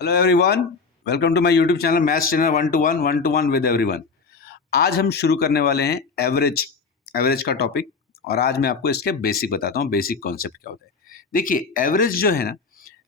Hello everyone, welcome to my YouTube channel maths channel one two one with everyone. आज हम शुरू करने वाले हैं एवरेज का टॉपिक। और आज मैं आपको इसके बेसिक बताता हूँ, बेसिक कॉन्सेप्ट क्या होता है। देखिए, एवरेज जो है ना,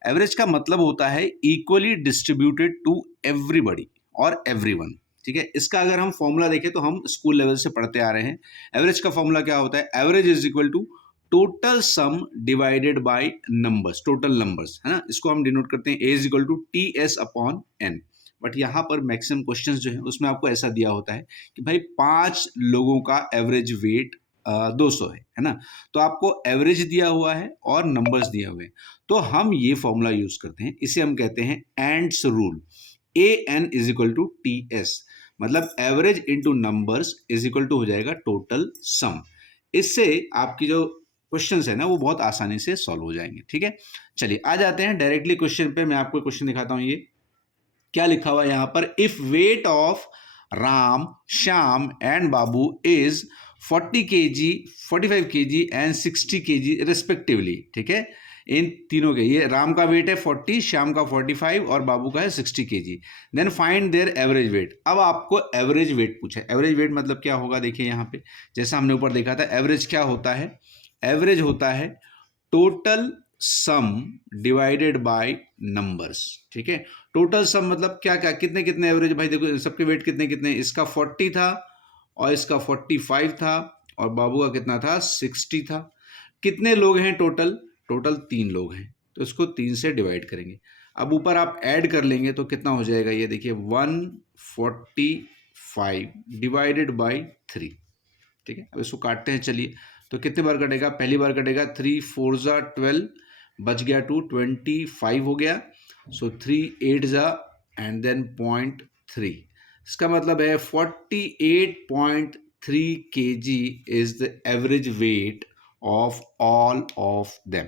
एवरेज का मतलब होता है इक्वली डिस्ट्रीब्यूटेड टू एवरीबडी और एवरीवन। ठीक है, इसका अगर हम फॉर्मूला देखें तो हम स्कूल लेवल से पढ़ते आ रहे हैं। एवरेज का फॉर्मूला क्या होता है? Average is equal to total sum divided by numbers, total numbers, है ना। इसको हम डिनोट करते हैं A is equal to T S upon N. But यहाँ पर मैक्सिमम क्वेश्चंस जो है उसमें आपको ऐसा दिया होता है कि भाई 5 लोगों का एवरेज वेट 200 है ना। तो आपको एवरेज दिया हुआ है और नंबर्स दिए हुए हैं, तो हम ये फॉर्मूला यूज करते हैं। इसे हम कहते हैं ends rule. A N is equal to T S, मतलब average into numbers is equal to हो जाएगा टोटल सम। इससे आपकी जो क्वेश्चंस है ना वो बहुत आसानी से सॉल्व हो जाएंगे। ठीक है, चलिए आ जाते हैं डायरेक्टली क्वेश्चन पे। मैं आपको क्वेश्चन दिखाता हूं। ये क्या लिखा हुआ है यहाँ पर? If weight of Ram, Shyam and Babu is 40 kg, 45 kg and 60 kg respectively. ठीक है, इन तीनों के, ये राम का वेट है 40, श्याम का 45 और बाबू का है 60 kg। Then find their average weight. अब आपको एवरेज वेट पूछा है। एवरेज वेट मतलब क्या होगा? देखिए यहाँ पे जैसा हमने ऊपर देखा था, एवरेज क्या होता है? एवरेज होता है total sum divided by numbers. ठीक है, टोटल सम मतलब क्या क्या, कितने कितने एवरेज। भाई देखो सबके वेट कितने कितने, इसका 40 था और इसका 45 था और बाबू का कितना था? 60 था। कितने लोग हैं टोटल? टोटल 3 लोग हैं, तो इसको 3 से डिवाइड करेंगे। अब ऊपर आप ऐड कर लेंगे तो कितना हो जाएगा? ये देखिए 145 डिवाइडेड बाई 3। ठीक है, अब इसको काटते हैं। चलिए, तो कितने बार कटेगा? पहली बार कटेगा 3 4 ज़ा 12, बच गया 2, 25 हो गया। सो 3 8 ज़ा एंड देन 0.3। इसका मतलब है 48.3 kg is the average weight of all of them.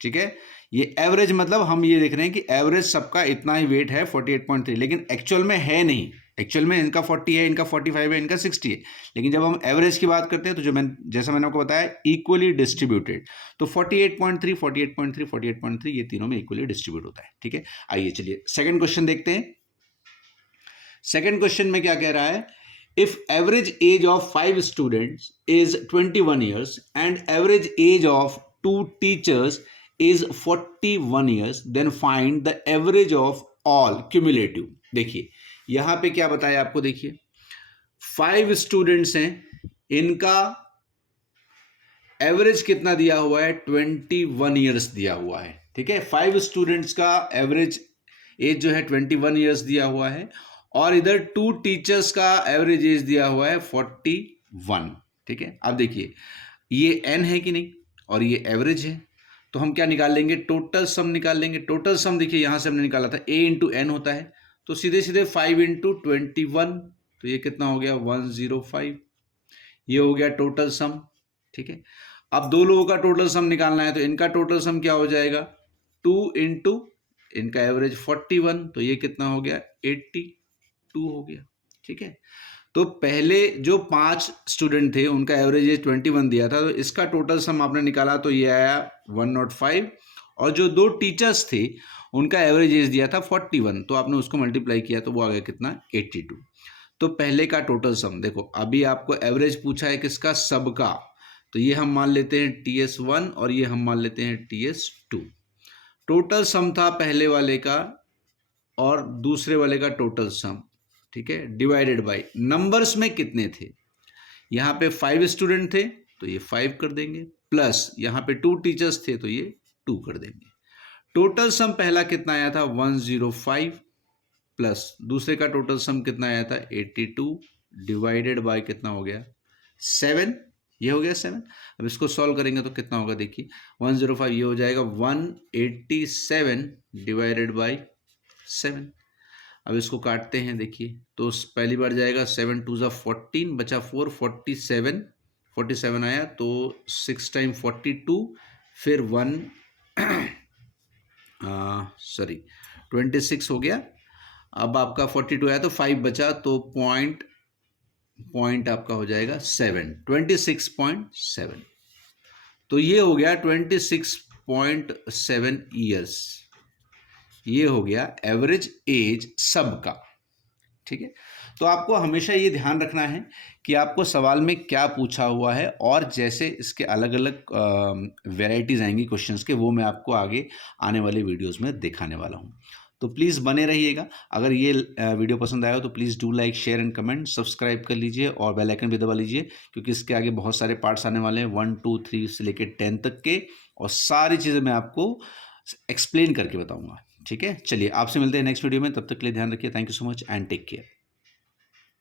ठीक है, ये एवरेज मतलब हम ये देख रहे हैं कि एवरेज सबका इतना ही वेट है 48.3, लेकिन एक्चुअल में है नहीं। एक्चुअल में इनका 40 है, इनका 45 है, इनका 60 है। लेकिन जब हम एवरेज की बात करते हैं तो जैसा मैंने आपको बताया, इक्वली डिस्ट्रीब्यूटेड। तो 48.3 48.3 48.3 ये तीनों में इक्वली डिस्ट्रीब्यूट होता है। ठीक है, आइए चलिए सेकंड क्वेश्चन देखते हैं। सेकंड क्वेश्चन में क्या कह रहा है? If average age of 5 students is 21 years and average age of 2 teachers is 41 years, then find the average of all cumulative. देखिए यहां पे क्या बताया आपको। देखिए 5 स्टूडेंट्स हैं, इनका एवरेज कितना दिया हुआ है? 21 ईयर्स दिया हुआ है। ठीक है, 5 स्टूडेंट्स का एवरेज एज जो है 21 ईयर्स दिया हुआ है और इधर 2 टीचर्स का एवरेज एज दिया हुआ है 41। ठीक है, अब देखिए ये n है कि नहीं और ये एवरेज है, तो हम क्या निकाल लेंगे? टोटल सम निकाल लेंगे। टोटल सम देखिए यहां से हमने निकाला था a इंटू एन होता है, तो सीधे सीधे 5 इंटू 21, तो ये कितना हो गया? 105। ये हो गया टोटल सम। ठीक है, अब 2 लोगों का टोटल सम निकालना है, तो इनका टोटल सम क्या हो जाएगा? 2 इंटू इनका एवरेज 41, तो ये कितना हो गया? 82 हो गया। ठीक है, तो पहले जो 5 स्टूडेंट थे उनका एवरेज एज 21 दिया था, तो इसका टोटल सम आपने निकाला तो ये आया 105। और जो 2 टीचर्स थे उनका एवरेज एज दिया था 41, तो आपने उसको मल्टीप्लाई किया तो वो आ गया कितना? 82। तो पहले का टोटल सम देखो, अभी आपको एवरेज पूछा है किसका? सबका। तो ये हम मान लेते हैं TS1 और ये हम मान लेते हैं TS2। टोटल सम था पहले वाले का और दूसरे वाले का टोटल सम। ठीक है, डिवाइडेड बाय नंबर्स में कितने थे। यहाँ पे 5 स्टूडेंट थे तो ये 5 कर देंगे, प्लस यहाँ पे 2 टीचर्स थे तो ये 2 कर देंगे। टोटल सम पहला कितना आया था? 105, प्लस दूसरे का टोटल सम कितना आया था? 82, डिवाइडेड बाय कितना हो गया? 7। ये हो गया 7। अब इसको सॉल्व करेंगे तो कितना होगा? देखिए 105, ये हो जाएगा 187 डिवाइडेड बाय 7। अब इसको काटते हैं। देखिए तो पहली बार जाएगा 7 2 ज़ा 14, बचा 4, 47 आया, तो 6 टाइम 42, फिर 26 हो गया। अब आपका 42 आया तो 5 बचा, तो पॉइंट आपका हो जाएगा 7, 26.7। तो ये हो गया 26.7 ईयर्स। ये हो गया एवरेज एज सबका, ठीक है। तो आपको हमेशा ये ध्यान रखना है कि आपको सवाल में क्या पूछा हुआ है, और जैसे इसके अलग अलग वेराइटीज़ आएंगी क्वेश्चंस के, वो मैं आपको आगे आने वाले वीडियोस में दिखाने वाला हूँ। तो प्लीज़ बने रहिएगा। अगर ये वीडियो पसंद आया हो तो please do like, share and comment, subscribe कर लीजिए और बेल आइकन भी दबा लीजिए, क्योंकि इसके आगे बहुत सारे पार्ट्स आने वाले हैं, 1 2 3 से लेकर 10 तक के, और सारी चीज़ें मैं आपको एक्सप्लेन करके बताऊँगा, ठीक है। चलिए आपसे मिलते हैं नेक्स्ट वीडियो में, तब तक के लिए ध्यान रखिए। Thank you so much and take care.